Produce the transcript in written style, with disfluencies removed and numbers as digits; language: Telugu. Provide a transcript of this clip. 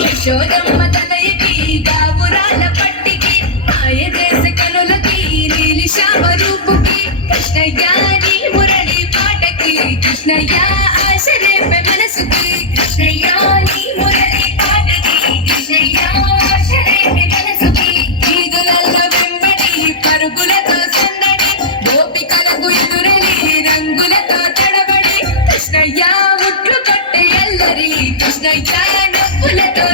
యశోదమ్మ తనయకి గావురాల పట్టికి మాయ దేశ కనులకి నీలి శ్యామ రూపుకి కృష్ణయ్య నీ మురళి పాటకి కృష్ణయ్య ఆశలేపే మనసుకి కృష్ణయ్య నీ మురళి పాటకి కృష్ణయ్య ఆశలేపే మనసుకి ఈదులల్లో వెంబడి పరుగులతో సందడి గోపికలకు ఎదురని రంగులతో తడబడి కృష్ణయ్య ముట్లు కొట్టే ఎల్లరి కృష్ణయ్య నవ్వులతో